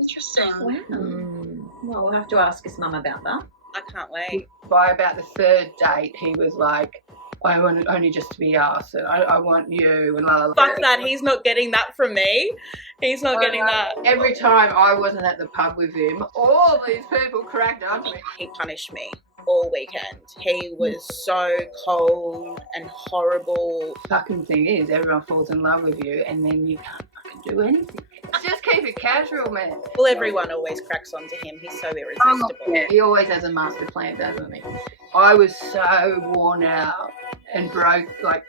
Interesting. Wow. Well, we'll have to ask his mum about that. I can't wait. By about the third date, he was like, I want only just to be us, and I want you, and la la la. Fuck that, he's not getting that from me. He's not getting that. Every time I wasn't at the pub with him, all these people cracked onto me. He punished me all weekend. He was so cold and horrible. Fucking thing is, everyone falls in love with you, and then you can't fucking do anything. Just keep it casual, man. Well, everyone always cracks onto him. He's so irresistible. Yeah, he always has a master plan, doesn't he? I was so worn out and broke, like,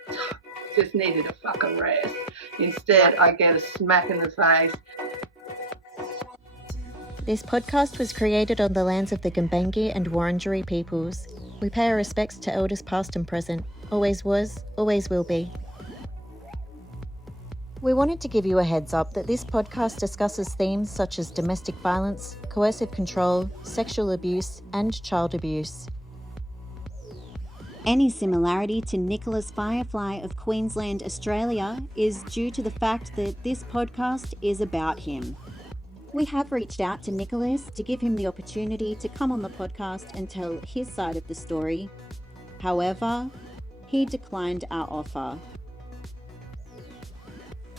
just needed a fucking rest. Instead, I get a smack in the face. This podcast was created on the lands of the Gumbaynggirr and Wurundjeri peoples. We pay our respects to elders past and present. Always was, always will be. We wanted to give you a heads up that this podcast discusses themes such as domestic violence, coercive control, sexual abuse, and child abuse. Any similarity to Nicholas Firefly of Queensland, Australia is due to the fact that this podcast is about him. We have reached out to Nicholas to give him the opportunity to come on the podcast and tell his side of the story. However, he declined our offer.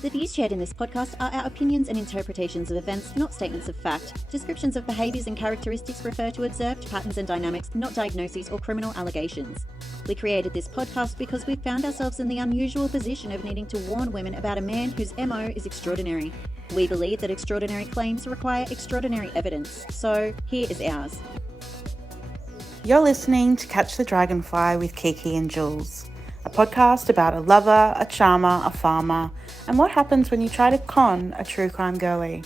The views shared in this podcast are our opinions and interpretations of events, not statements of fact. Descriptions of behaviours and characteristics refer to observed patterns and dynamics, not diagnoses or criminal allegations. We created this podcast because we found ourselves in the unusual position of needing to warn women about a man whose MO is extraordinary. We believe that extraordinary claims require extraordinary evidence, so here is ours. You're listening to Catch the Dragonfly with Kiki and Jules, a podcast about a lover, a charmer, a farmer, and what happens when you try to con a true crime girlie.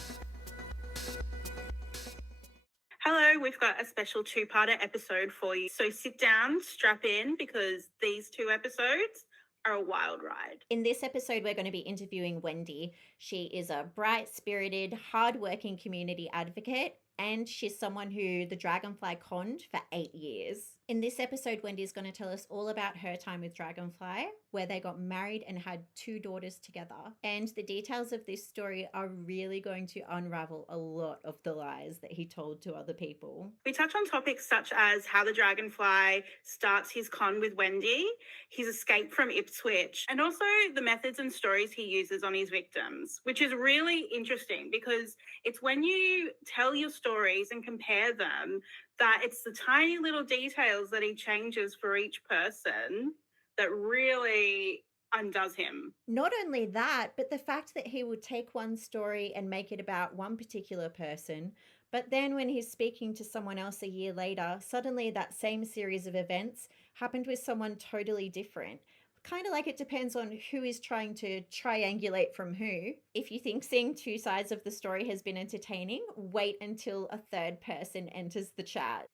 Hello, we've got a special two-parter episode for you. So sit down, strap in, because these two episodes are a wild ride. In this episode, we're going to be interviewing Wendy. She is a bright-spirited, hard-working community advocate, and she's someone who the Dragonfly conned for 8 years. In this episode, Wendy is going to tell us all about her time with Dragonfly, where they got married and had 2 daughters together. And the details of this story are really going to unravel a lot of the lies that he told to other people. We touch on topics such as how the Dragonfly starts his con with Wendy, his escape from Ipswich, and also the methods and stories he uses on his victims, which is really interesting because it's when you tell your stories and compare them that it's the tiny little details that he changes for each person that really undoes him. Not only that, but the fact that he would take one story and make it about one particular person, but then when he's speaking to someone else a year later, suddenly that same series of events happened with someone totally different. Kind of like it depends on who is trying to triangulate from who. If you think seeing 2 sides of the story has been entertaining, wait until a third person enters the chat.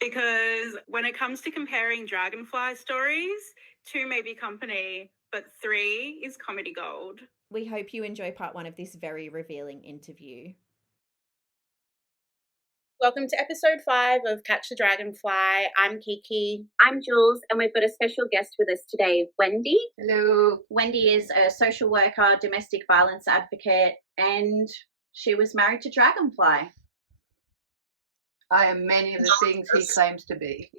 Because when it comes to comparing Dragonfly stories, 2 may be company, but 3 is comedy gold. We hope you enjoy part 1 of this very revealing interview. Welcome to episode 5 of Catch the Dragonfly. I'm Kiki. I'm Jules, and we've got a special guest with us today, Wendy. Hello. Wendy is a social worker, domestic violence advocate, and she was married to Dragonfly. I am many of the things he claims to be.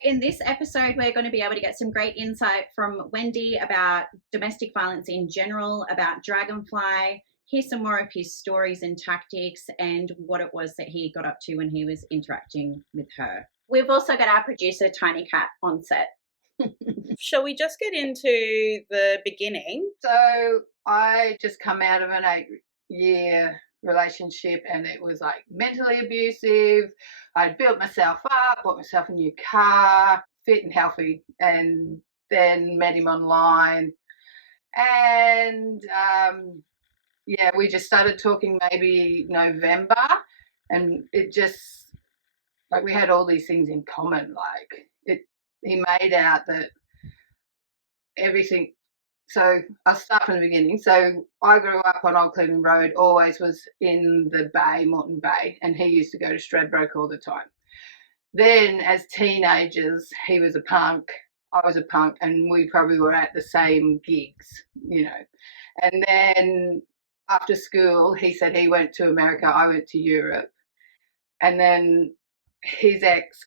In this episode, we're going to be able to get some great insight from Wendy about domestic violence in general, about Dragonfly, hear some more of his stories and tactics and what it was that he got up to when he was interacting with her. We've also got our producer, Tiny Cat, on set. Shall we just get into the beginning? So I just come out of an 8-year relationship and it was like mentally abusive. I built myself up, bought myself a new car, fit and healthy, and then met him online. And yeah, we just started talking maybe November, and it just, like, we had all these things in common. Like, he made out that everything. So I'll start from the beginning. So I grew up on Old Cleveland Road, always was in the Bay, Moreton Bay, and he used to go to Stradbroke all the time. Then as teenagers, he was a punk, I was a punk, and we probably were at the same gigs, you know. And then after school, he said he went to America, I went to Europe. And then his ex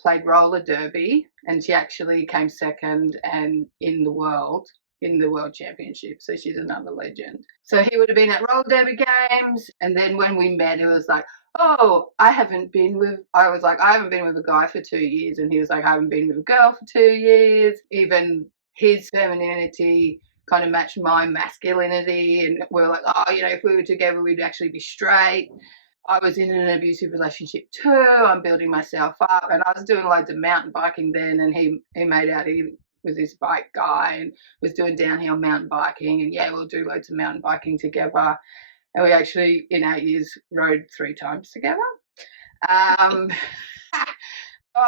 played roller derby, and she actually came second and in the world championship. So she's another legend. So he would have been at roller derby games. And then when we met, it was like, oh, I haven't been with a guy for 2 years. And he was like, I haven't been with a girl for 2 years. Even his femininity kind of matched my masculinity. And we were like, oh, if we were together, we'd actually be straight. I was in an abusive relationship too. I'm building myself up, and I was doing loads of mountain biking then, and he made out he was this bike guy and was doing downhill mountain biking, and yeah, we'll do loads of mountain biking together. And we actually, in 8 years, rode 3 times together. I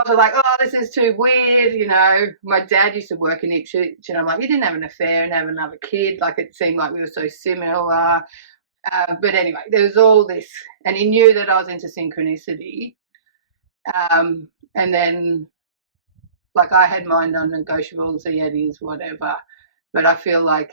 was like, oh, this is too weird, My dad used to work in Ipswich, and I'm like, he didn't have an affair and have another kid. Like, it seemed like we were so similar. But anyway, there was all this, and he knew that I was into synchronicity. And then, like, I had my non-negotiables, the Yetis, whatever. But I feel like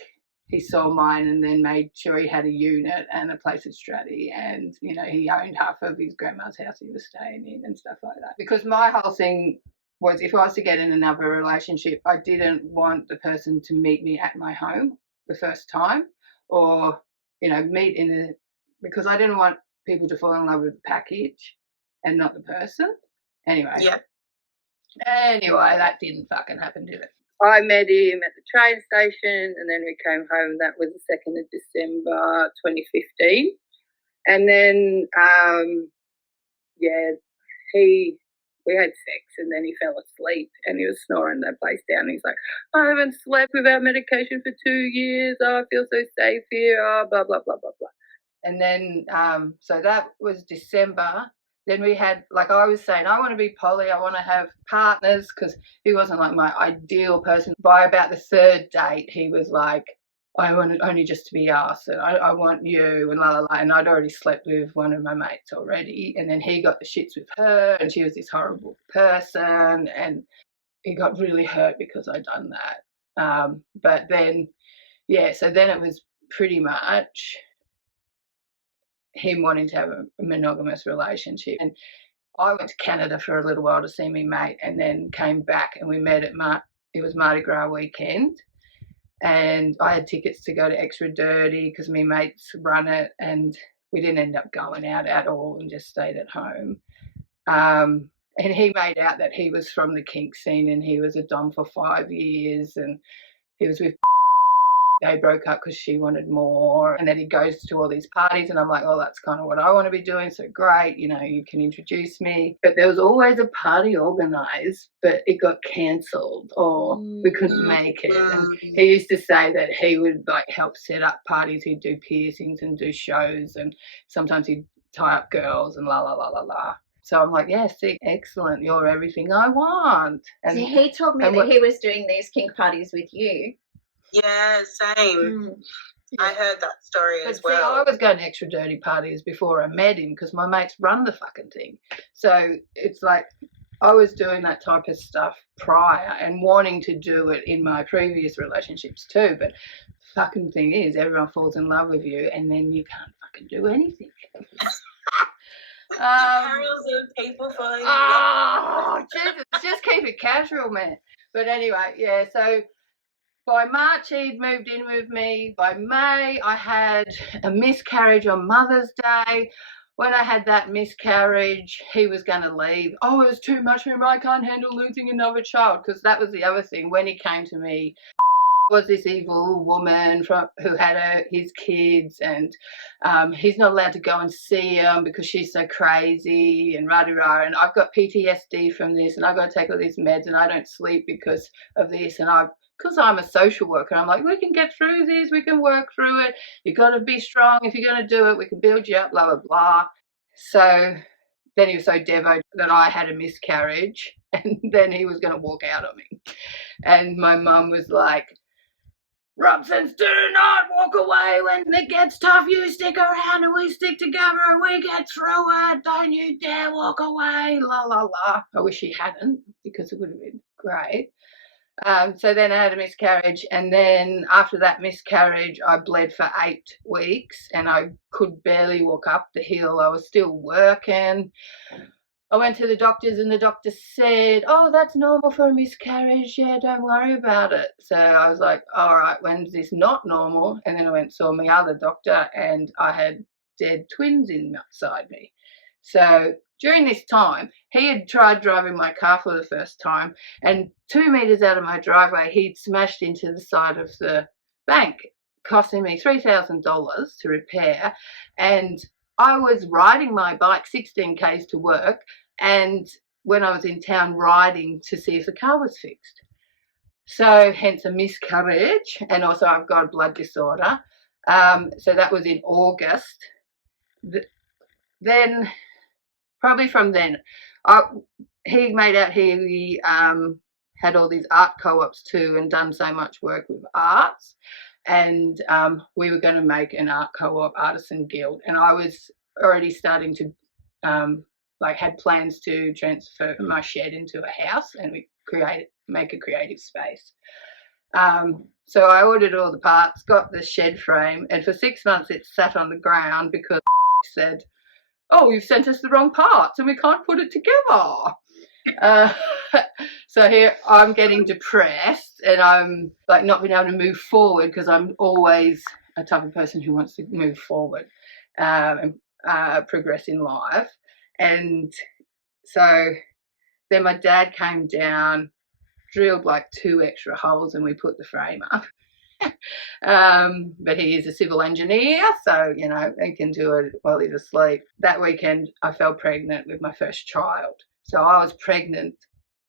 he saw mine and then made sure he had a unit and a place at Stratty, and, he owned half of his grandma's house he was staying in and stuff like that. Because my whole thing was, if I was to get in another relationship, I didn't want the person to meet me at my home the first time, or meet because I didn't want people to fall in love with the package and not the person. Anyway, that didn't fucking happen, did it? I met him at the train station, and then we came home. That was the 2nd of December 2015. And then, we had sex, and then he fell asleep and he was snoring the place down. He's like, I haven't slept without medication for 2 years. Oh, I feel so safe here. Oh, blah, blah, blah, blah, blah. And then, so that was December. Then we had, like I was saying, I want to be poly. I want to have partners, because he wasn't like my ideal person. By about the 3rd date, he was like, I want only just to be us, and I want you, and la la la. And I'd already slept with one of my mates already, and then he got the shits with her, and she was this horrible person, and he got really hurt because I'd done that. But then, so then it was pretty much him wanting to have a monogamous relationship. And I went to Canada for a little while to see me mate, and then came back, and we met at it was Mardi Gras weekend. And I had tickets to go to Extra Dirty because my mates run it, and we didn't end up going out at all and just stayed at home. And he made out that he was from the kink scene, and he was a dom for 5 years, and he was with they broke up because she wanted more. And then he goes to all these parties, and I'm like, oh, that's kind of what I want to be doing. So great, you can introduce me. But there was always a party organised, but it got cancelled, or we couldn't make it. And he used to say that he would like help set up parties. He'd do piercings and do shows, and sometimes he'd tie up girls and la la la la la. So I'm like, yeah, sick, excellent. You're everything I want. And so he told me that he was doing these kink parties with you. Yeah, same. Yeah. I heard that story as well. See, I was going to Extra Dirty parties before I met him, because my mates run the fucking thing. So it's like I was doing that type of stuff prior and wanting to do it in my previous relationships too. But the fucking thing is, everyone falls in love with you, and then you can't fucking do anything. Carols of people falling in love. Oh, Jesus, just keep it casual, man. But anyway, yeah, so by March, he'd moved in with me. By May, I had a miscarriage on Mother's Day. When I had that miscarriage, he was going to leave. Oh, it was too much for him. I can't handle losing another child, because that was the other thing. When he came to me, was this evil woman who had his kids, and he's not allowed to go and see them because she's so crazy and rah-de-rah, and I've got PTSD from this, and I've got to take all these meds, and I don't sleep because of this, and because I'm a social worker, I'm like, we can get through this, we can work through it, you've got to be strong, if you're going to do it, we can build you up, blah, blah, blah. So then he was so devoted that I had a miscarriage, and then he was going to walk out on me. And my mum was like, Robsons, do not walk away when it gets tough. You stick around and we stick together and we get through it. Don't you dare walk away, la, la, la. I wish he hadn't, because it would have been great. So then I had a miscarriage, and then after that miscarriage I bled for 8 weeks and I could barely walk up the hill. I was still working. I went to the doctors and the doctor said, oh, that's normal for a miscarriage. Yeah, don't worry about it. So I was like, all right, when's this not normal? And then I went and saw my other doctor and I had dead twins inside me. So during this time, he had tried driving my car for the first time, and 2 meters out of my driveway, he'd smashed into the side of the bank, costing me $3,000 to repair. And I was riding my bike 16 k's to work, and when I was in town riding to see if the car was fixed. So hence a miscarriage, and also I've got a blood disorder. So that was in August. Then probably from then, he made out he had all these art co-ops too and done so much work with arts, and we were going to make an art co-op, artisan guild, and I was already starting to had plans to transfer my shed into a house and we make a creative space. So I ordered all the parts, got the shed frame, and for 6 months it sat on the ground because said, oh, you've sent us the wrong parts and we can't put it together. So here I'm getting depressed and I'm like not being able to move forward because I'm always a type of person who wants to move forward and progress in life. And so then my dad came down, drilled like 2 extra holes and we put the frame up. But he is a civil engineer, so you know he can do it while he's asleep. That weekend I fell pregnant with my first child, so I was pregnant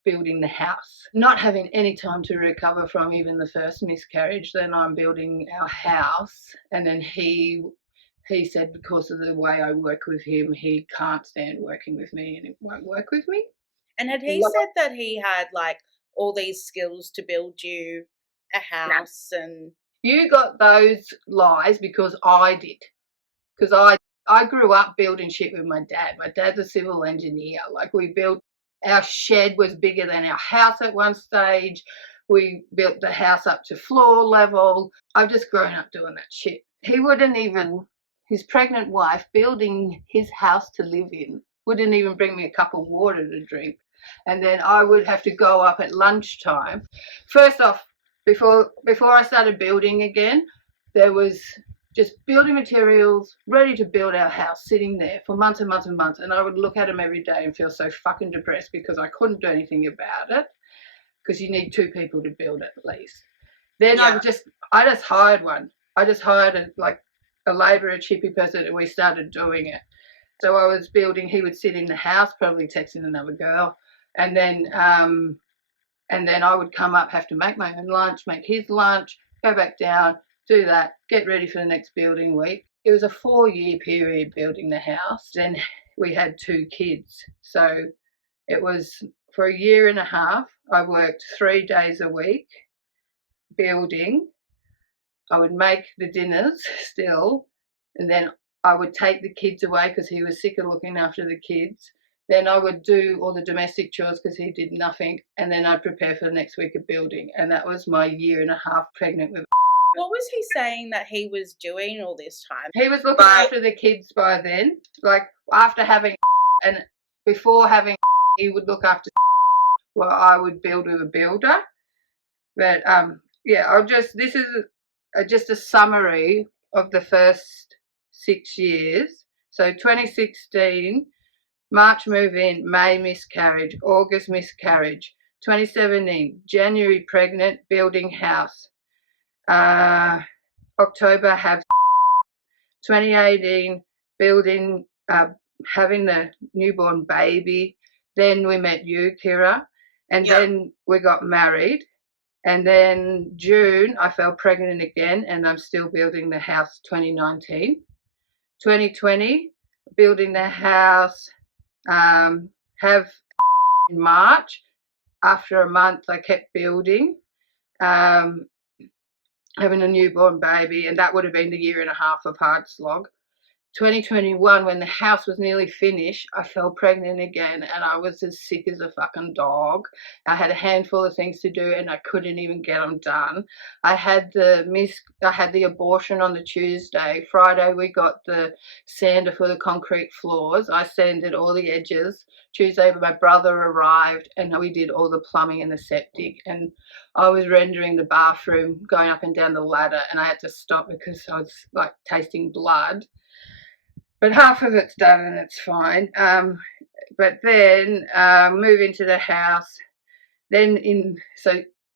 building the house, not having any time to recover from even the first miscarriage. Then I'm building our house, and then he said because of the way I work with him, he can't stand working with me and it won't work with me. And had he said that he had like all these skills to build you a house? And you got those lies because I did. Because I grew up building shit with my dad. My dad's a civil engineer. Like we built, our shed was bigger than our house at one stage. We built the house up to floor level. I've just grown up doing that shit. He wouldn't even, his pregnant wife building his house to live in, wouldn't even bring me a cup of water to drink. And then I would have to go up at lunchtime. First off, before I started building again, there was just building materials ready to build our house sitting there for months and months and months, and I would look at them every day and feel so fucking depressed because I couldn't do anything about it, because you need 2 people to build it at least. Then I just hired one. I just hired a labourer, chippy person, and we started doing it. So I was building, he would sit in the house probably texting another girl, and then I would come up, have to make my own lunch, make his lunch, go back down, do that, get ready for the next building week. It was a 4-year period building the house. Then we had 2 kids. So it was for 1.5 years, I worked 3 days a week building. I would make the dinners still, and then I would take the kids away because he was sick of looking after the kids. Then I would do all the domestic chores because he did nothing, and then I'd prepare for the next week of building. And that was my 1.5 years pregnant with. What was he saying that he was doing all this time? He was looking after the kids by then. Like after having and before having, he would look after. Well, I would build with a builder. But this is just a summary of the first 6 years. So 2016. March move in, May miscarriage, August miscarriage, 2017 January pregnant, building house, October have 2018 building, having the newborn baby. Then we met you, Kira, and then we got married. And then June I fell pregnant again, and I'm still building the house. 2019, 2020 building the house. Have in March. After a month I kept building, having a newborn baby, and that would have been the 1.5 years of hard slog. 2021, when the house was nearly finished, I fell pregnant again, and I was as sick as a fucking dog. I had a handful of things to do, and I couldn't even get them done. I had the abortion on the Tuesday. Friday, we got the sander for the concrete floors. I sanded all the edges. Tuesday, my brother arrived, and we did all the plumbing and the septic. And I was rendering the bathroom, going up and down the ladder, and I had to stop because I was like tasting blood. But half of it's done and it's fine. But then move into the house. Then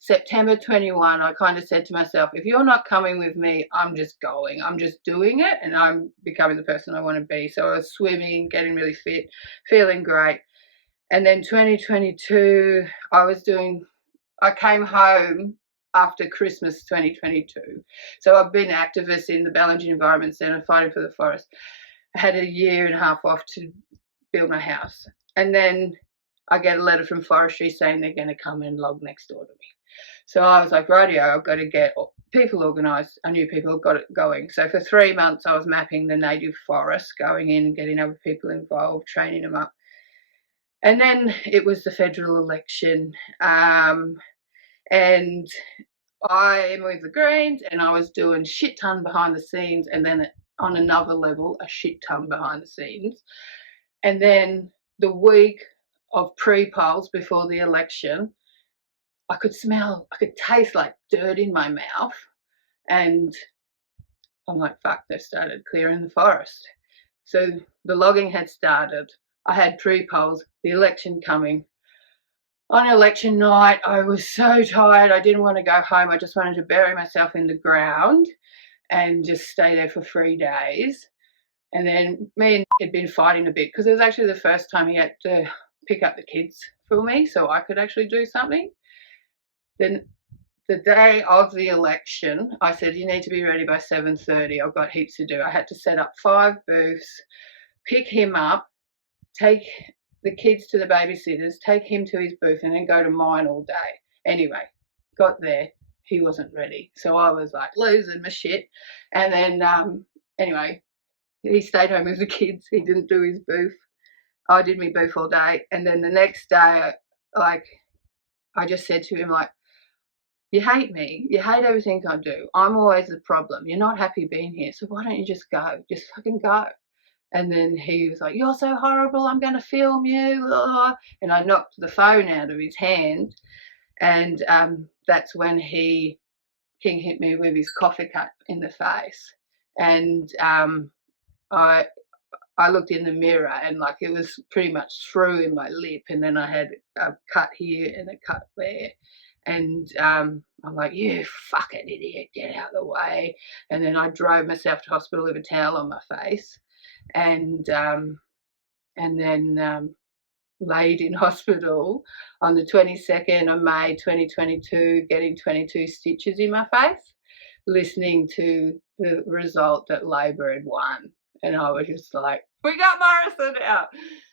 September 21, I kind of said to myself, if you're not coming with me, I'm just going. I'm just doing it, and I'm becoming the person I want to be. So I was swimming, getting really fit, feeling great. And then 2022, I came home after Christmas 2022. So I've been activist in the Ballangin Environment Centre, fighting for the forest. I had a year and a half off to build my house. And then I get a letter from forestry saying they're going to come and log next door to me. So I was like, rightio, I've got to get people organised. I knew people got it going. So for 3 months, I was mapping the native forest, going in and getting other people involved, training them up. And then it was the federal election. And I am with the Greens, and I was doing shit ton behind the scenes, and then on another level, a shit ton behind the scenes. And then the week of pre-polls before the election, I could taste like dirt in my mouth. And I'm like, fuck, they've started clearing the forest. So the logging had started. I had pre-polls, the election coming. On election night, I was so tired. I didn't want to go home. I just wanted to bury myself in the ground and just stay there for 3 days. And then me and had been fighting a bit because it was actually the first time he had to pick up the kids for me so I could actually do something. Then the day of the election, I said, you need to be ready by 7:30. I've got heaps to do. I had to set up 5 booths, pick him up, take the kids to the babysitters, take him to his booth, and then go to mine all day. Anyway, got there. He wasn't ready. So I was like losing my shit. And then, anyway, he stayed home with the kids. He didn't do his booth. I did my booth all day. And then the next day, like, I just said to him, like, you hate me. You hate everything I do. I'm always the problem. You're not happy being here. So why don't you just go? Just fucking go. And then he was like, you're so horrible. I'm going to film you. And I knocked the phone out of his hand. And that's when King hit me with his coffee cup in the face. And I looked in the mirror, and like it was pretty much through in my lip, and then I had a cut here and a cut there. And I'm like, you fucking idiot, get out of the way. And then I drove myself to hospital with a towel on my face, and then laid in hospital on the 22nd of May 2022, getting 22 stitches in my face, listening to the result that Labor had won. And I was just like, we got Morrison out.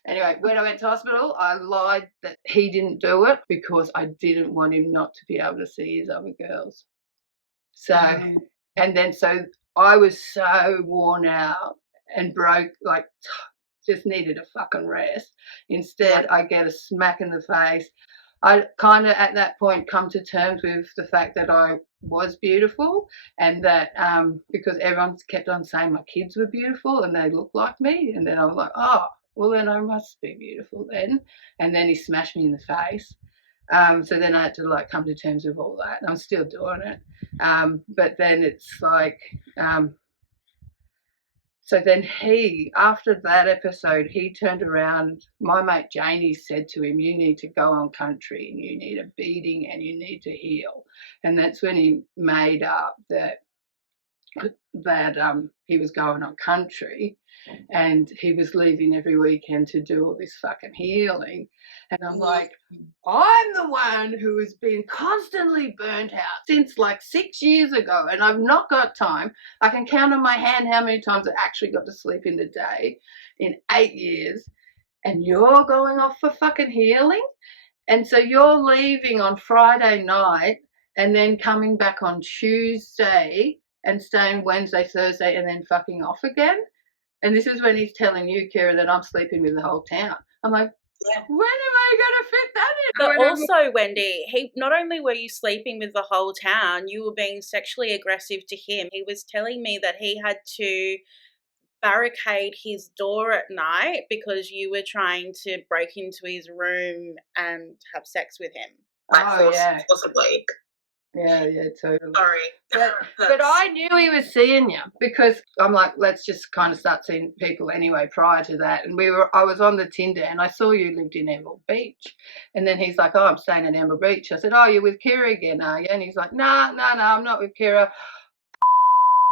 Anyway, when I went to hospital, I lied that he didn't do it because I didn't want him not to be able to see his other girls. So, and then so I was so worn out and broke, like just needed a fucking rest. Instead, I get a smack in the face. I kind of at that point come to terms with the fact that I was beautiful, and that because everyone kept on saying my kids were beautiful and they looked like me, and then I was like, oh, well then I must be beautiful then. And then he smashed me in the face. So then I had to like come to terms with all that, and I'm still doing it. But then it's like, so then after that episode, he turned around. My mate Janie said to him, you need to go on country and you need a beating and you need to heal. And that's when he made up that he was going on country, and he was leaving every weekend to do all this fucking healing. And I'm like, I'm the one who has been constantly burnt out since like 6 years ago, and I've not got time. I can count on my hand how many times I actually got to sleep in the day in 8 years, and you're going off for fucking healing. And so you're leaving on Friday night and then coming back on Tuesday and staying Wednesday, Thursday, and then fucking off again. And this is when he's telling you, Kira, that I'm sleeping with the whole town. I'm like, when am I going to fit that in? But also, Wendy, he not only were you sleeping with the whole town, you were being sexually aggressive to him. He was telling me that he had to barricade his door at night because you were trying to break into his room and have sex with him. Possibly. Yeah, totally. Sorry. But I knew he was seeing you because I'm like, let's just kind of start seeing people anyway prior to that. And I was on the Tinder and I saw you lived in Emerald Beach. And then he's like, oh, I'm staying in Emerald Beach. I said, oh, you're with Kira again, are you? And he's like, no, I'm not with Kira.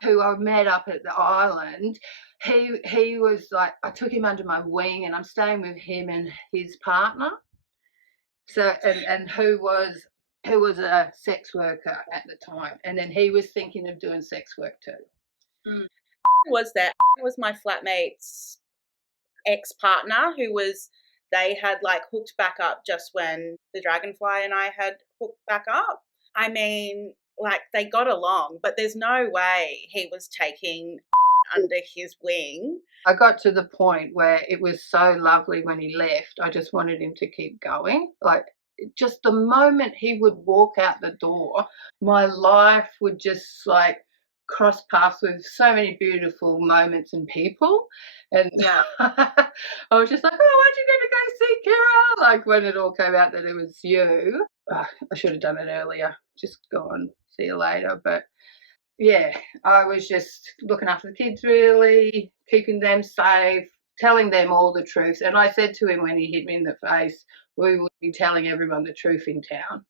Who I met up at the island, he was like, I took him under my wing and I'm staying with him and his partner. So, and who was a sex worker at the time, and then he was thinking of doing sex work too. Was my flatmate's ex-partner they had like hooked back up just when the Dragonfly and I had hooked back up. I mean, like they got along, but there's no way he was taking under his wing. I got to the point where it was so lovely when he left. I just wanted him to keep going. Like, just the moment he would walk out the door, my life would just like cross paths with so many beautiful moments and people. And I was just like, oh, aren't you going to go see Kira? Like when it all came out that it was you. I should have done it earlier. Just go on, see you later. But yeah, I was just looking after the kids, really, keeping them safe, telling them all the truth. And I said to him when he hit me in the face, we would be telling everyone the truth in town.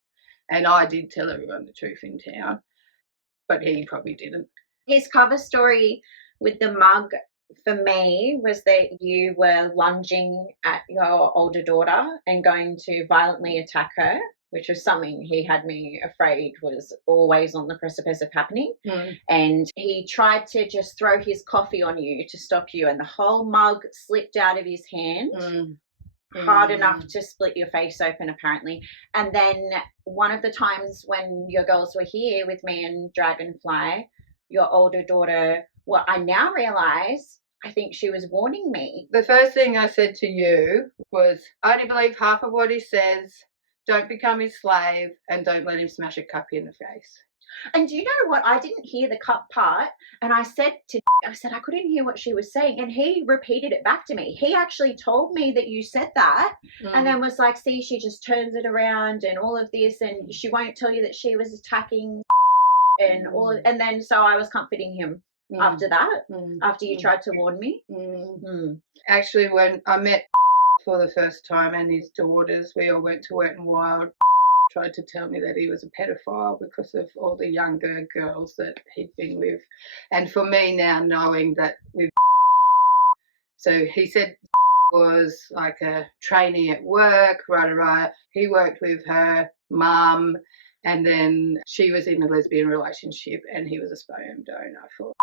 And I did tell everyone the truth in town, but he probably didn't. His cover story with the mug for me was that you were lunging at your older daughter and going to violently attack her, which was something he had me afraid was always on the precipice of happening. And he tried to just throw his coffee on you to stop you, and the whole mug slipped out of his hand. Hard enough to split your face open, apparently. And then one of the times when your girls were here with me and Dragonfly, your older daughter, well, I now realise, I think she was warning me. The first thing I said to you was, I only believe half of what he says, don't become his slave, and don't let him smash a cup in the face. And do you know what? I didn't hear the cup part, and I said I couldn't hear what she was saying, and he repeated it back to me. He actually told me that you said that, and then was like, see, she just turns it around and all of this, and she won't tell you that she was attacking and all, and then so I was comforting him after that, after you tried to warn me. Actually, when I met for the first time and his daughters, we all went to Wet n Wild. Tried to tell me that he was a pedophile because of all the younger girls that he'd been with. And for me now, knowing that so he said was like a trainee at work, right. He worked with her mum, and then she was in a lesbian relationship and he was a sperm donor for.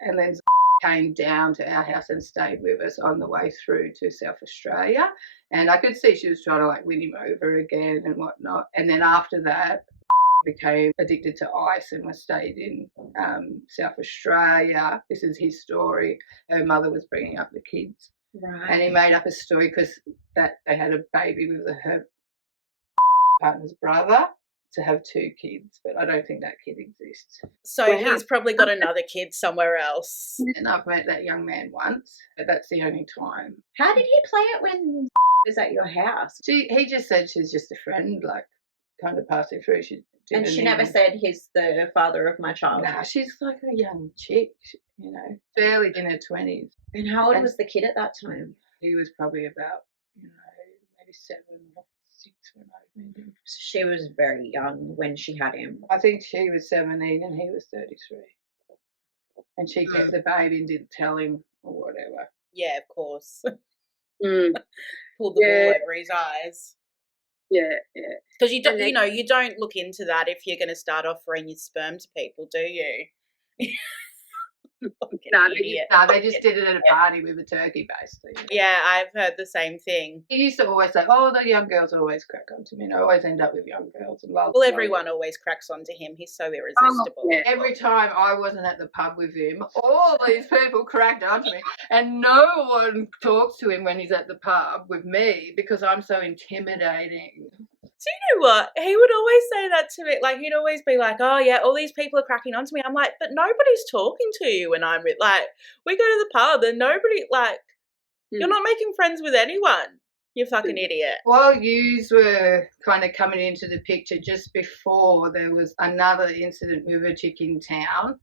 And then came down to our house and stayed with us on the way through to South Australia. And I could see she was trying to like win him over again and whatnot. And then after that, became addicted to ice and was stayed in South Australia. This is his story. Her mother was bringing up the kids. Right. And he made up a story because that they had a baby with her partner's brother to have 2 kids, but I don't think that kid exists. So he's probably got another kid somewhere else. And I've met that young man once, but that's the only time. How did he play it when was at your house? He just said she's just a friend, like kind of passing through. She never said he's the father of my child. No, she's like a young chick, barely in her 20s. And how old was the kid at that time? He was probably about, maybe 7 or 6 when I met him. She was very young when she had him. I think she was 17 and he was 33. And she kept the baby and didn't tell him or whatever. Yeah, of course. Pulled the wool over his eyes. Yeah. Because you don't, you don't look into that if you're going to start offering your sperm to people, do you? No, Idiot. they just did it at a party with a turkey, basically. Yeah, I've heard the same thing. He used to always say, "Oh, the young girls always crack onto me, and I always end up with young girls." And Well, everyone always cracks onto him. He's so Oh, irresistible. yeah. Every time I wasn't at the pub with him, all these people cracked onto me, and no one talks to him when he's at the pub with me because I'm so intimidating. Do you know what? He would always say that to me. Like, he'd always be like, "Oh, yeah, all these people are cracking onto me." I'm like, but nobody's talking to you when I'm with, like, we go to the pub and nobody, like, you're not making friends with anyone. You fucking idiot. Well, yous were kind of coming into the picture just before there was another incident with a chick in town.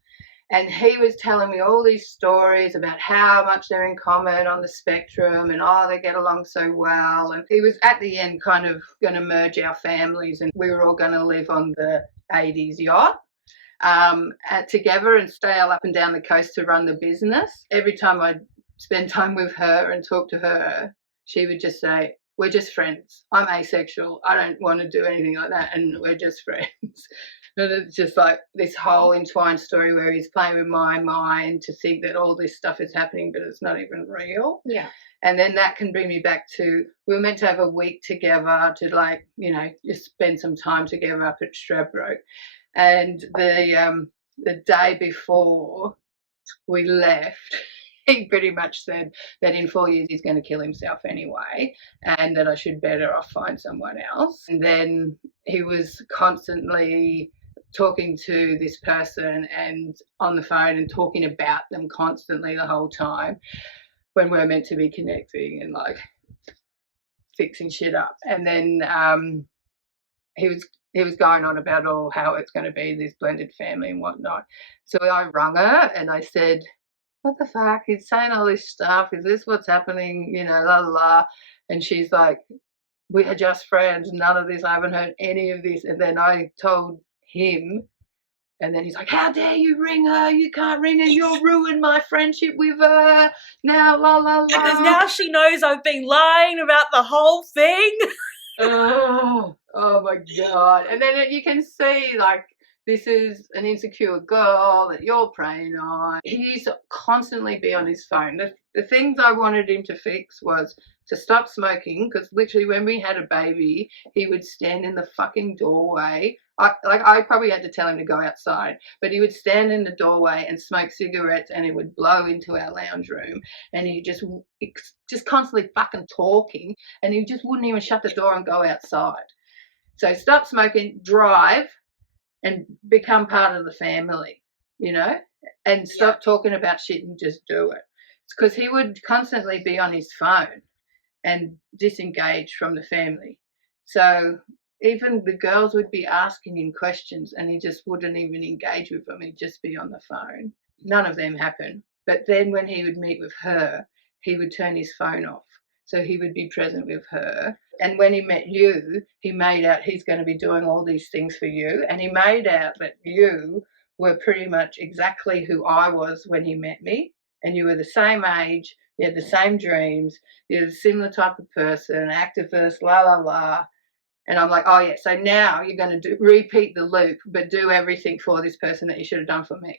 And he was telling me all these stories about how much they're in common on the spectrum and, oh, they get along so well. And he was at the end kind of going to merge our families and we were all going to live on the 80s yacht together and sail up and down the coast to run the business. Every time I'd spend time with her and talk to her, she would just say, "We're just friends. I'm asexual. I don't want to do anything like that, and we're just friends." And it's just like this whole entwined story where he's playing with my mind to think that all this stuff is happening, but it's not even real. Yeah. And then that can bring me back to, we were meant to have a week together to, like, you know, just spend some time together up at Stradbroke. And the day before we left, he pretty much said that in 4 years he's going to kill himself anyway and that I should better off find someone else. And then he was constantly talking to this person and on the phone and talking about them constantly the whole time when we're meant to be connecting and, like, fixing shit up. And then he was going on about how it's going to be this blended family and whatnot. So I rung her and I said, "What the fuck? He's saying all this stuff. Is this what's happening? You know, la la la." And she's like, "We are just friends. None of this. I haven't heard any of this." And then I told him, and then he's like, "How dare you ring her? You can't ring her. You'll ruin my friendship with her. Now, la la la." Because now she knows I've been lying about the whole thing. Oh my God. And then you can see, like, this is an insecure girl that you're preying on. He used to constantly be on his phone. The things I wanted him to fix was to stop smoking, because literally when we had a baby, he would stand in the fucking doorway. I probably had to tell him to go outside, but he would stand in the doorway and smoke cigarettes and it would blow into our lounge room. And he just constantly fucking talking and he just wouldn't even shut the door and go outside. So stop smoking, drive, and become part of the family, you know, and stop talking about shit and just do it. It's because he would constantly be on his phone and disengage from the family. So even the girls would be asking him questions and he just wouldn't even engage with them. He'd just be on the phone. None of them happened. But then when he would meet with her, he would turn his phone off. So he would be present with her. And when he met you, he made out he's going to be doing all these things for you. And he made out that you were pretty much exactly who I was when he met me. And you were the same age, you had the same dreams, you're a similar type of person, activist, la, la, la. And I'm like, oh, yeah, so now you're going to repeat the loop, but do everything for this person that you should have done for me.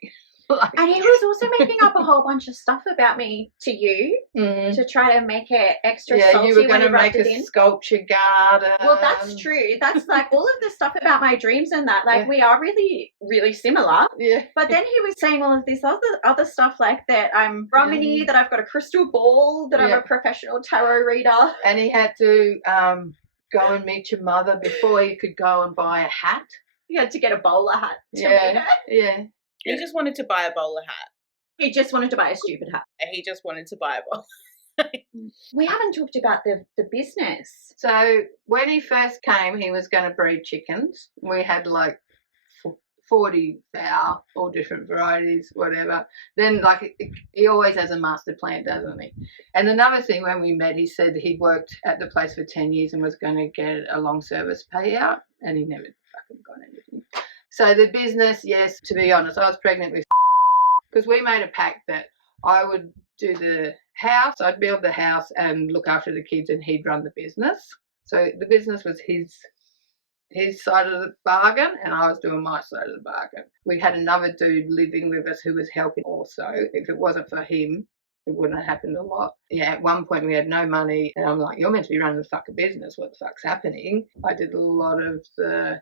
And he was also making up a whole bunch of stuff about me to you to try to make it extra salty. You were going to make a sculpture garden. Well, that's true. That's like all of the stuff about my dreams and that. Like we are really, really similar. Yeah. But then he was saying all of this other stuff like that I'm Brahmini, that I've got a crystal ball, that I'm a professional tarot reader. And he had to go and meet your mother before you could go and buy a hat. You had to get a bowler hat to meet her. Yeah. He just wanted to buy a bowler hat. He just wanted to buy a stupid hat. He just wanted to buy a bowler. We haven't talked about the business. So when he first came, he was going to breed chickens. We had like 40 fowl, all different varieties, whatever. Then, like, he always has a master plan, doesn't he? And another thing, when we met, he said he'd worked at the place for 10 years and was going to get a long service payout, and he never fucking got anything. So the business, yes, to be honest, I was pregnant with because we made a pact that I would do the house, I'd build the house and look after the kids and he'd run the business. So the business was his his side of the bargain and I was doing my side of the bargain. We had another dude living with us who was helping also. If it wasn't for him, it wouldn't have happened a lot. Yeah, at one point we had no money and I'm like, you're meant to be running the fucking business. What the fuck's happening? I did a lot of the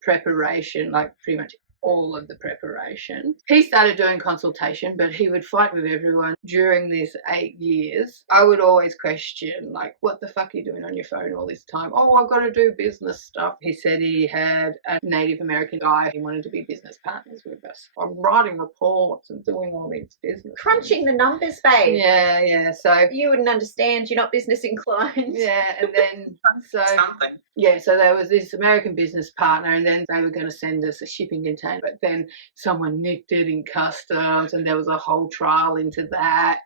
preparation, like pretty much all of the preparation. He started doing consultation, but he would fight with everyone. During these 8 years, I would always question, like, what the fuck are you doing on your phone all this time? Oh, I've got to do business stuff. He said he had a Native American guy who wanted to be business partners with us. I'm writing reports and doing all these business Crunching things. the numbers, babe. Yeah. So you wouldn't understand. You're not business inclined. yeah, and then Something. yeah, so there was this American business partner, and then they were going to send us a shipping container, but then someone nicked it in customs, and there was a whole trial into that.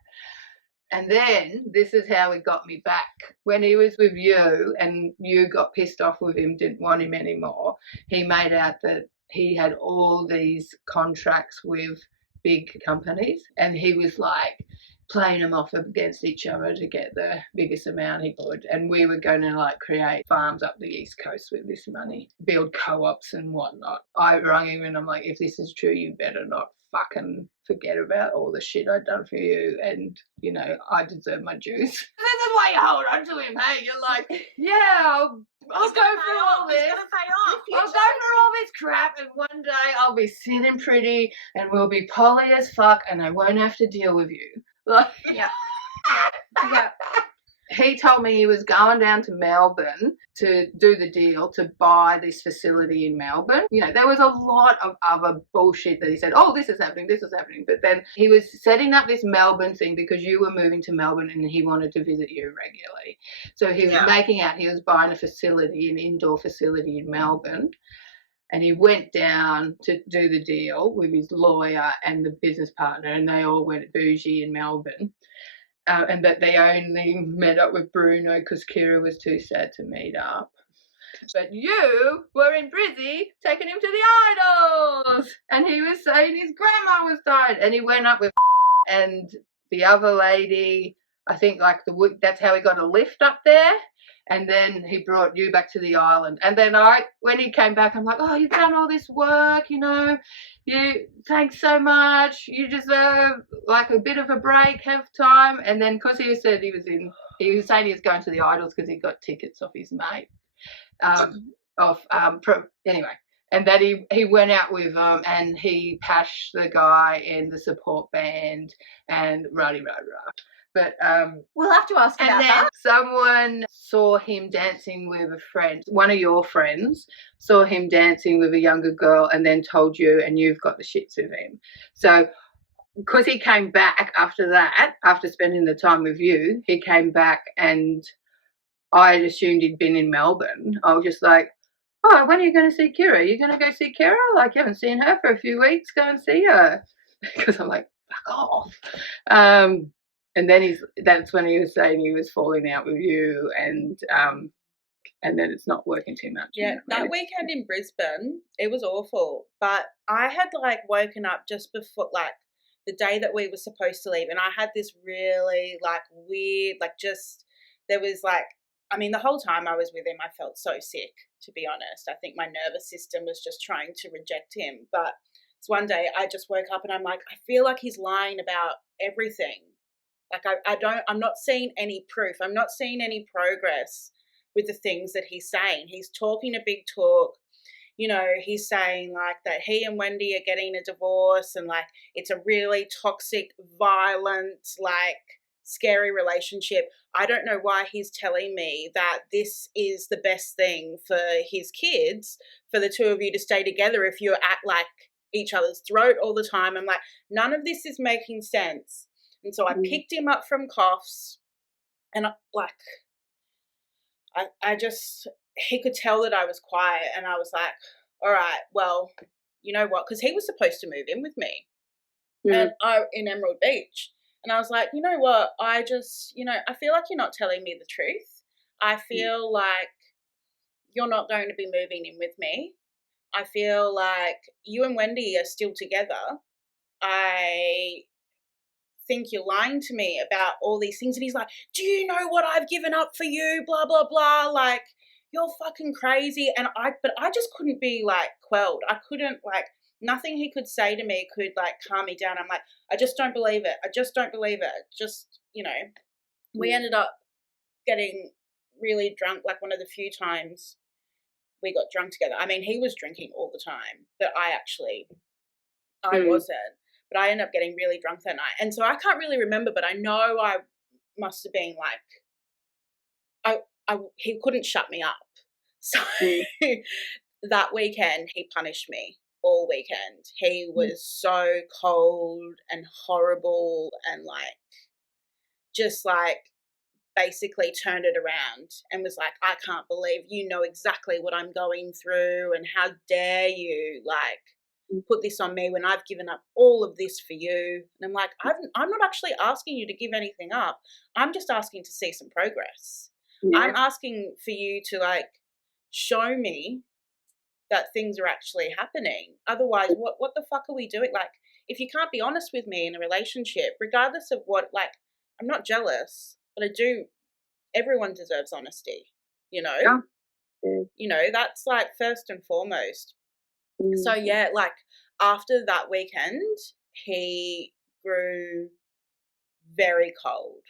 And then this is how it got me back. When he was with you, and you got pissed off with him, didn't want him anymore, he made out that he had all these contracts with big companies, and he was like playing them off against each other to get the biggest amount he could. And we were going to like create farms up the East Coast with this money, build co-ops and whatnot. I rang him and I'm like, if this is true, you better not fucking forget about all the shit I'd done for you, and you know I deserve my dues. This is why you hold on to him. Hey, you're like, yeah, I'll go through all this. I'll go through all this crap, and one day I'll be sitting pretty, and we'll be poly as fuck, and I won't have to deal with you. Like, Yeah. He told me he was going down to Melbourne to do the deal to buy this facility in Melbourne. You know, there was a lot of other bullshit that he said, oh, this is happening. But then he was setting up this Melbourne thing because you were moving to Melbourne and he wanted to visit you regularly. So he was making out he was buying a facility, an indoor facility in Melbourne. And he went down to do the deal with his lawyer and the business partner, and they all went bougie in Melbourne. And that they only met up with Bruno because Kira was too sad to meet up. But you were in Brizzy taking him to the idols, and he was saying his grandma was died, and he went up with and the other lady. I think like that's how he got a lift up there. And then he brought you back to the island. And then when he came back, I'm like, oh, you've done all this work, you know. Thanks so much. You deserve like a bit of a break, have time. And then because he said he was saying he was going to the idols because he got tickets off his mate. Anyway. And that he went out with and he pashed the guy in the support band and rah. But we'll have to ask about and then that. someone saw him dancing with a friend. One of your friends saw him dancing with a younger girl and then told you, and you've got the shits with him. So because he came back after that, after spending the time with you, he came back and I had assumed he'd been in Melbourne. I was just like, oh, when are you going to see Kira? Are you going to go see Kira? Like, you haven't seen her for a few weeks. Go and see her. Because I'm like, fuck off. And then that's when he was saying he was falling out with you, and then it's not working too much. Yeah, that weekend in Brisbane, it was awful. But I had like woken up just before like the day that we were supposed to leave, and I had this really like weird, like just there was like, I mean, the whole time I was with him, I felt so sick, to be honest. I think my nervous system was just trying to reject him. But it's one day I just woke up and I'm like, I feel like he's lying about everything. Like I'm not seeing any proof. I'm not seeing any progress with the things that he's saying. He's talking a big talk. You know, he's saying like that he and Wendy are getting a divorce and like it's a really toxic, violent, like scary relationship. I don't know why he's telling me that this is the best thing for his kids, for the two of you to stay together if you're at like each other's throat all the time. I'm like, none of this is making sense. And so I picked him up from coughs and he could tell that I was quiet, and I was like, all right, well, you know what? Because he was supposed to move in with me and in Emerald Beach. And I was like, you know what? I feel like you're not telling me the truth. I feel like you're not going to be moving in with me. I feel like you and Wendy are still together. I think you're lying to me about all these things. And he's like, do you know what I've given up for you? Blah, blah, blah. Like, you're fucking crazy. But I just couldn't be like quelled. I couldn't, like, nothing he could say to me could like calm me down. I'm like, I just don't believe it. I just don't believe it. Just, we ended up getting really drunk, like one of the few times we got drunk together. I mean, he was drinking all the time, but I wasn't. But I ended up getting really drunk that night. And so I can't really remember, but I know I must have been like, he couldn't shut me up. So that weekend he punished me all weekend. He was so cold and horrible and like, just like, basically turned it around and was like, I can't believe you know exactly what I'm going through, and how dare you like put this on me when I've given up all of this for you. And I'm like, I'm not actually asking you to give anything up. I'm just asking to see some progress. I'm asking for you to like show me that things are actually happening. Otherwise, what the fuck are we doing? Like, if you can't be honest with me in a relationship, regardless of what, like, I'm not jealous, but I do. Everyone deserves honesty, Yeah. That's like first and foremost. So yeah, like after that weekend, he grew very cold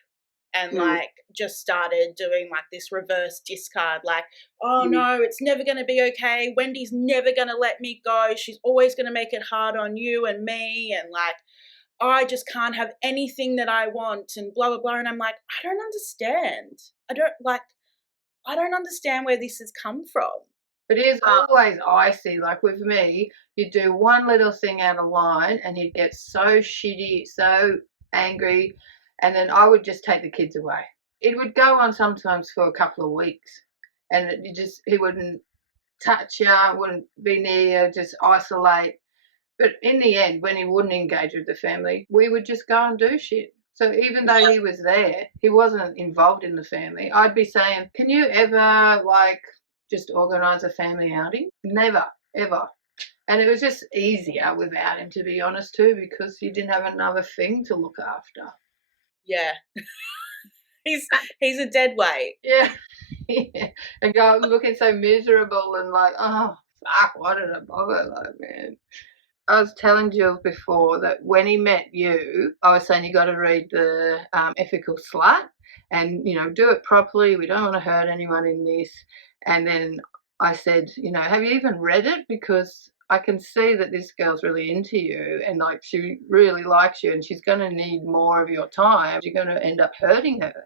and like just started doing like this reverse discard, like, oh no, it's never going to be okay. Wendy's never going to let me go. She's always going to make it hard on you and me. And like, I just can't have anything that I want and blah, blah, blah. And I'm like, I don't understand. I don't understand where this has come from. But it is always icy. Like with me, you do one little thing out of line and he'd get so shitty, so angry, and then I would just take the kids away. It would go on sometimes for a couple of weeks, and he wouldn't touch you, wouldn't be near you, just isolate. But in the end, when he wouldn't engage with the family, we would just go and do shit. So even though he was there, he wasn't involved in the family. I'd be saying, can you ever, like, just organise a family outing? Never, ever. And it was just easier without him, to be honest, too, because he didn't have another thing to look after. Yeah. He's a dead weight. Yeah. Yeah. And go looking so miserable and like, oh, fuck, why did I bother? Like, man. I was telling Jill before that when he met you, I was saying you got to read the Ethical Slut and, do it properly. We don't want to hurt anyone in this. And then I said, have you even read it? Because I can see that this girl's really into you and, like, she really likes you and she's going to need more of your time. You're going to end up hurting her.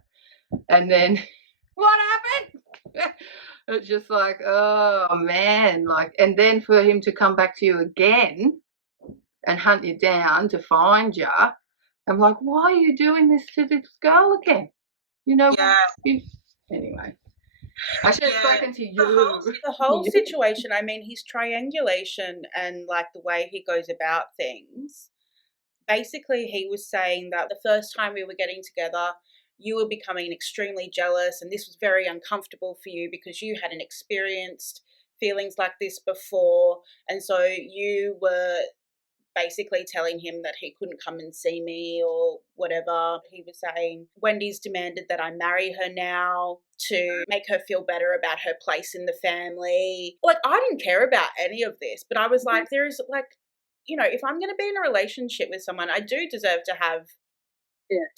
And then what happened? It's just like, oh, man. Like, and then for him to come back to you again and hunt you down to find you, I'm like, why are you doing this to this girl again? Yeah. Anyway, I should have spoken to you. The whole situation, I mean, his triangulation and like the way he goes about things, basically he was saying that the first time we were getting together, you were becoming extremely jealous and this was very uncomfortable for you because you hadn't experienced feelings like this before. And so you were basically telling him that he couldn't come and see me or whatever. He was saying Wendy's demanded that I marry her now to make her feel better about her place in the family. Like, I didn't care about any of this, but I was like, there is like, if I'm going to be in a relationship with someone, I do deserve to have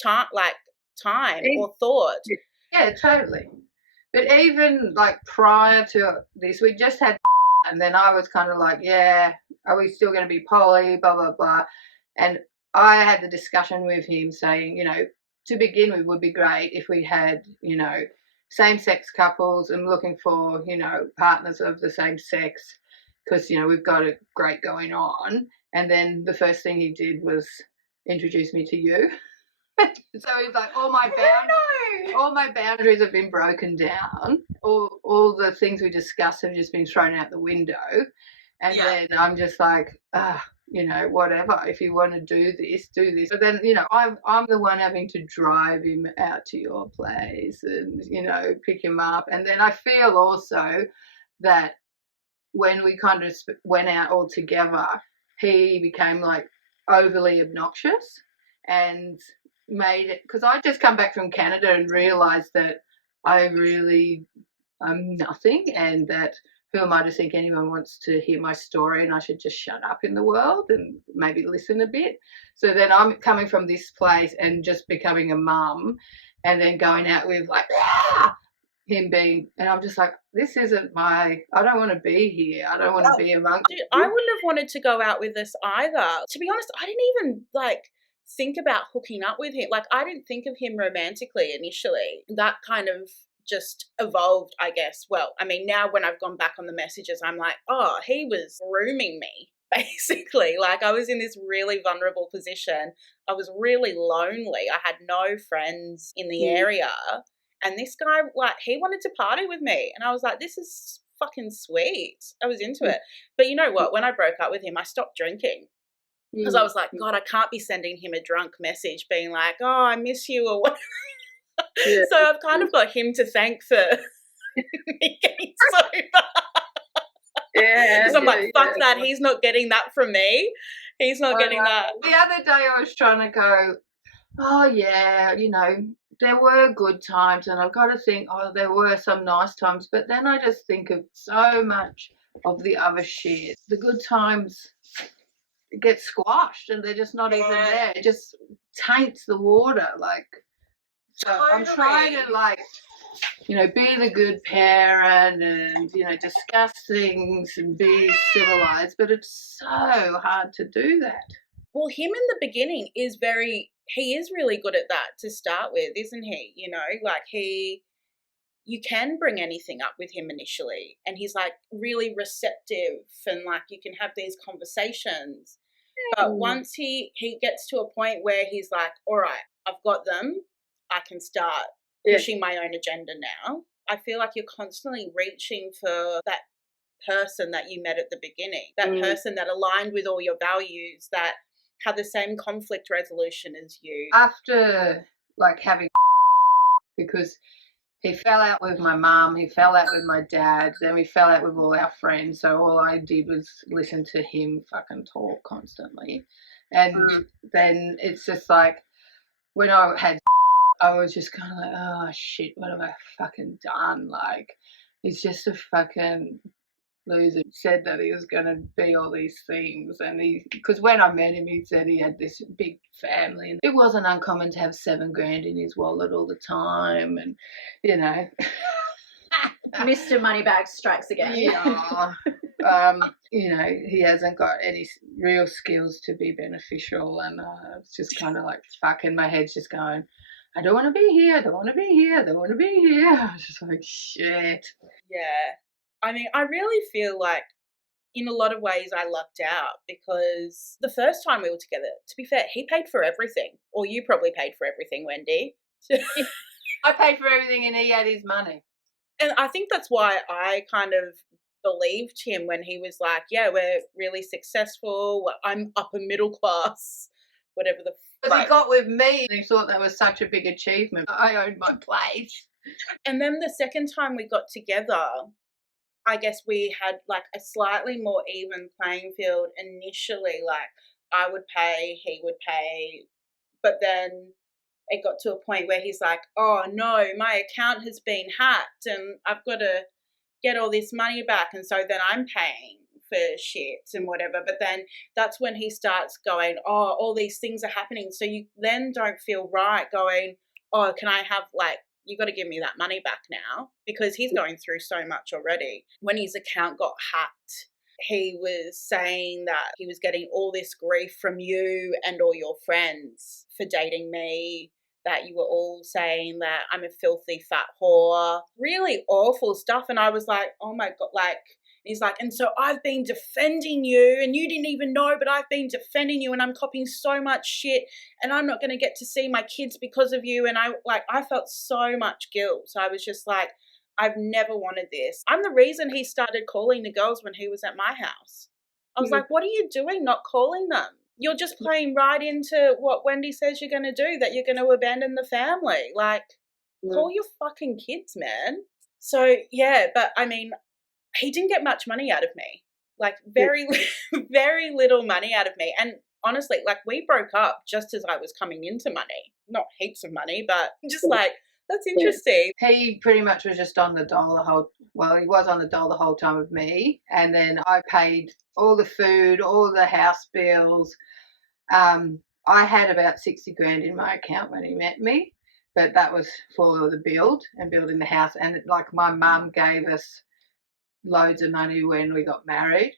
time or thought. Yeah, totally. But even like prior to this, we just had and then I was kind of like, yeah, are we still going to be poly, blah, blah, blah. And I had the discussion with him saying, to begin with would be great if we had, same-sex couples and looking for, partners of the same sex because, we've got it great going on. And then the first thing he did was introduce me to you. So he's like, all my boundaries have been broken down. All the things we discussed have just been thrown out the window. And then I'm just like, whatever. If you want to do this, do this. But then, I'm the one having to drive him out to your place and, pick him up. And then I feel also that when we kind of went out all together, he became like overly obnoxious and made it, because I just come back from Canada and realised that I really I'm nothing, and that who am I to think anyone wants to hear my story and I should just shut up in the world and maybe listen a bit. So then I'm coming from this place and just becoming a mum and then going out with like him being, and I'm just like, this isn't I don't want to be here. I don't want to be amongst Dude, I wouldn't have wanted to go out with this either. To be honest, I didn't even think about hooking up with him. Like, I didn't think of him romantically initially. That kind of just evolved, I guess. Well, I mean, now when I've gone back on the messages, I'm like, oh, he was grooming me, basically. Like, I was in this really vulnerable position. I was really lonely. I had no friends in the area. And this guy, like, he wanted to party with me. And I was like, this is fucking sweet. I was into it. But you know what? When I broke up with him, I stopped drinking. Because I was like, God, I can't be sending him a drunk message being like, oh, I miss you or whatever. Yeah. So I've kind of got him to thank for me getting sober. Yeah. Because I'm like, fuck that. He's not getting that from me. He's not getting that. The other day I was trying to go, oh, yeah, you know, there were good times, and I've got to think, oh, there were some nice times. But then I just think of so much of the other shit. The good times get squashed and they're just not even there. It just taints the water. Like, so I'm trying to, like, you know, be the good parent and, you know, discuss things and be civilized, but it's so hard to do that. Well, him in the beginning is he is really good at that to start with, isn't he? You know, like you can bring anything up with him initially and he's like really receptive and like you can have these conversations. But once he gets to a point where he's like, all right, I've got them, I can start pushing my own agenda now. I feel like you're constantly reaching for that person that you met at the beginning, that person that aligned with all your values, that had the same conflict resolution as you. After, like, having because he fell out with my mum, he fell out with my dad, then we fell out with all our friends. So all I did was listen to him fucking talk constantly. And then it's just like, when I had, I was just kind of like, oh shit, what have I fucking done? Like, he's just a fucking loser. He said that he was going to be all these things, and because when I met him, he said he had this big family, and it wasn't uncommon to have $7,000 in his wallet all the time, and you know, Mr. Moneybags strikes again. Yeah. You know, he hasn't got any real skills to be beneficial, and it's just kind of like fucking my head's just going, I don't want to be here, I don't want to be here, I don't want to be here. I was just like, shit. Yeah. I mean, I really feel like in a lot of ways I lucked out because the first time we were together, to be fair, he paid for everything. Or you probably paid for everything, Wendy. I paid for everything and he had his money. And I think that's why I kind of believed him when he was like, yeah, we're really successful, I'm upper middle class, whatever the Because he got with me and he thought that was such a big achievement. I owned my place. And then the second time we got together, I guess we had like a slightly more even playing field initially. Like I would pay, he would pay. But then it got to a point where he's like, oh no, my account has been hacked and I've got to get all this money back. And so then I'm paying for shit and whatever. But then that's when he starts going, oh, all these things are happening. So you then don't feel right going, oh, can I have like, you got to give me that money back now, because he's going through so much already. When his account got hacked, he was saying that he was getting all this grief from you and all your friends for dating me, that you were all saying that I'm a filthy fat whore, really awful stuff. And I was like, oh my God, like, he's like, and so I've been defending you and you didn't even know, but I've been defending you and I'm copying so much shit and I'm not going to get to see my kids because of you. And I felt so much guilt. So I was just like, I've never wanted this. I'm the reason he started calling the girls when he was at my house. I was like, what are you doing not calling them? You're just playing right into what Wendy says you're going to do, that you're going to abandon the family. Like, call your fucking kids, man. So, yeah, but I mean, he didn't get much money out of me, like very, very little money out of me. And honestly, like we broke up just as I was coming into money, not heaps of money, but just like That's interesting. He pretty much was just on the dole he was on the dole the whole time with me, and then I paid all the food, all the house bills. I had about 60 grand in my account when he met me, but that was for the building the house. And like my mum gave us loads of money when we got married.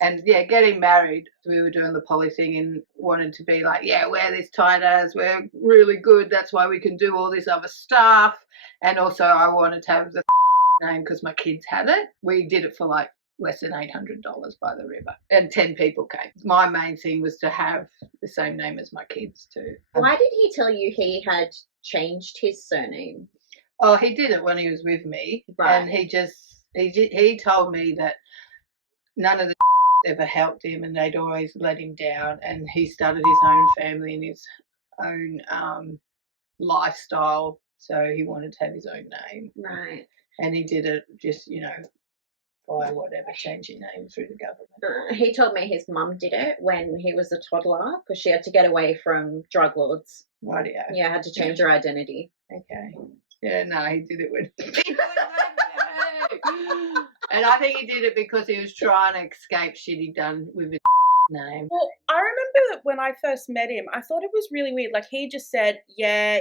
And yeah, getting married, we were doing the poly thing and wanted to be like, yeah, wear this tight ass, we're really good, that's why we can do all this other stuff. And also I wanted to have the name because my kids had it. We did it for like less than $800 by the river, and 10 people came. My main thing was to have the same name as my kids too. Why did he tell you he had changed his surname? Oh, he did it when he was with me, Right. and he told me that none of the ever helped him, and they'd always let him down, and he started his own family and his own lifestyle, so he wanted to have his own name. Right. And he did it just, by whatever, changing name through the government. He told me his mum did it when he was a toddler because she had to get away from drug lords. Rightio. Yeah, had to change her identity. Okay. Yeah, no, he did it when and I think he did it because he was trying to escape shit he'd done with his name. Well, I remember when I first met him, I thought it was really weird. Like, he just said, yeah,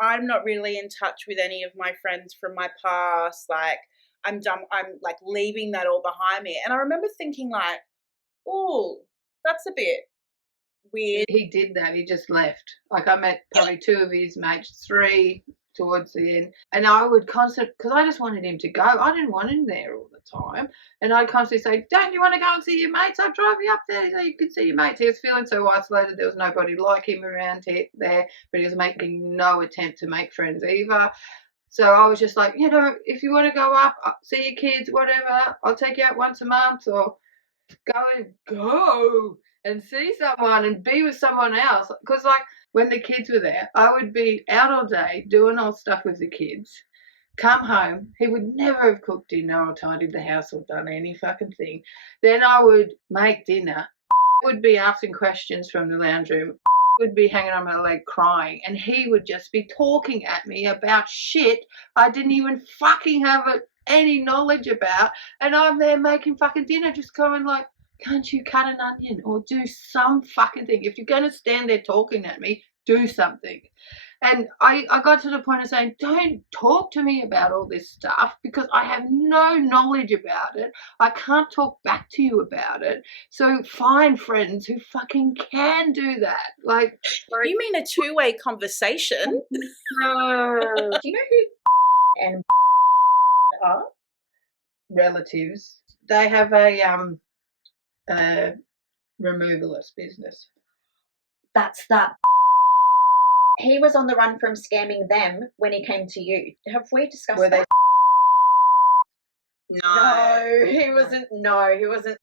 I'm not really in touch with any of my friends from my past. Like, I'm done. I'm like leaving that all behind me. And I remember thinking like, oh, that's a bit weird. He did that. He just left. Like, I met probably 2 of his mates, 3 towards the end. And I would constantly, because I just wanted him to go. I didn't want him there all the time. And I'd constantly say, don't you want to go and see your mates? I'll drive you up there so you can see your mates. He was feeling so isolated. There was nobody like him around there, but he was making no attempt to make friends either. So I was just like, if you want to go up, see your kids, whatever, I'll take you out once a month, or go and see someone and be with someone else. Because, like, when the kids were there, I would be out all day doing all stuff with the kids, come home, he would never have cooked dinner or tidied the house or done any fucking thing. Then I would make dinner, would be asking questions from the lounge room, would be hanging on my leg crying, and he would just be talking at me about shit I didn't even fucking have any knowledge about, and I'm there making fucking dinner just going like, can't you cut an onion or do some fucking thing? If you're going to stand there talking at me, do something. And I got to the point of saying, don't talk to me about all this stuff because I have no knowledge about it. I can't talk back to you about it. So find friends who fucking can do that. Like You mean a two-way conversation? Do you know who and are? relatives? They have a removalist business. That's that. He was on the run from scamming them when he came to you. Have we discussed Were that? No. He wasn't. No, he wasn't.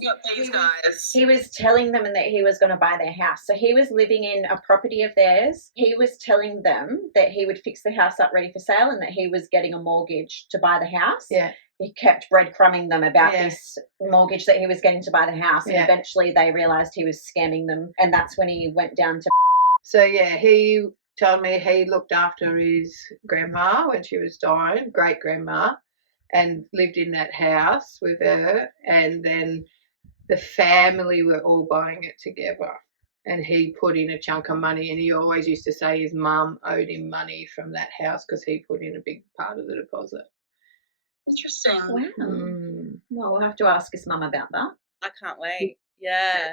Not these guys. He was telling them that he was going to buy their house. So he was living in a property of theirs. He was telling them that he would fix the house up ready for sale and that he was getting a mortgage to buy the house. Yeah. He kept breadcrumbing them about this mortgage that he was getting to buy the house. And eventually they realised he was scamming them. And that's when he went down to... So, yeah, he told me he looked after his grandma when she was dying, great-grandma, and lived in that house with her. And then the family were all buying it together. And he put in a chunk of money, and he always used to say his mum owed him money from that house because he put in a big part of the deposit. Interesting. Wow. Well, we'll have to ask his mum about that. I can't wait. Yeah.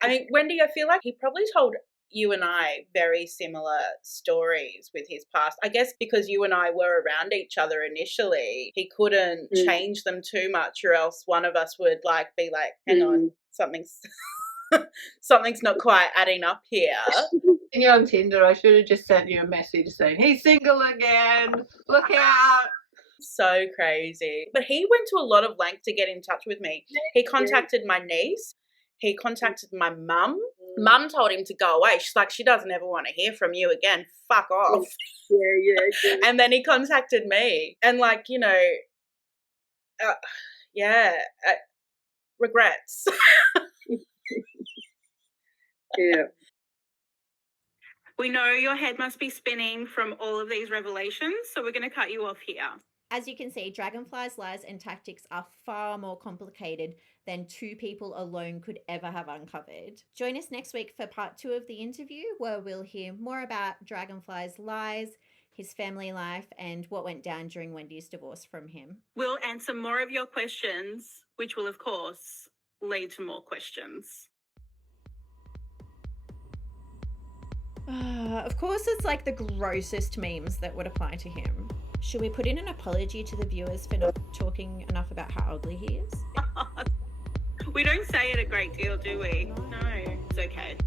I mean, Wendy, I feel like he probably told you and I very similar stories with his past. I guess because you and I were around each other initially, he couldn't change them too much, or else one of us would be like, hang on, something's not quite adding up here. You're on Tinder, I should have just sent you a message saying, he's single again, look out. So crazy. But he went to a lot of length to get in touch with me. He contacted my niece. He contacted my mum. Mum told him to go away. She's like, she doesn't ever want to hear from you again. Fuck off. Yeah. And then he contacted me. And regrets. Yeah. We know your head must be spinning from all of these revelations, so we're going to cut you off here. As you can see, Dragonfly's lies and tactics are far more complicated than two people alone could ever have uncovered. Join us next week for part 2 of the interview, where we'll hear more about Dragonfly's lies, his family life, and what went down during Wendy's divorce from him. We'll answer more of your questions, which will, of course, lead to more questions. Of course, it's like the grossest memes that would apply to him. Should we put in an apology to the viewers for not talking enough about how ugly he is? We don't say it a great deal, do we? No, it's okay.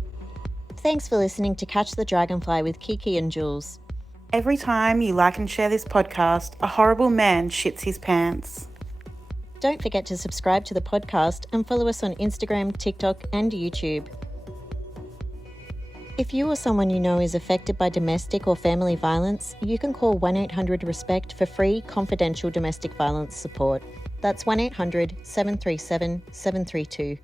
Thanks for listening to Catch the Dragonfly with Kiki and Jules. Every time you like and share this podcast, a horrible man shits his pants. Don't forget to subscribe to the podcast and follow us on Instagram, TikTok, and YouTube. If you or someone you know is affected by domestic or family violence, you can call 1-800-RESPECT for free, confidential domestic violence support. That's 1-800-737-732.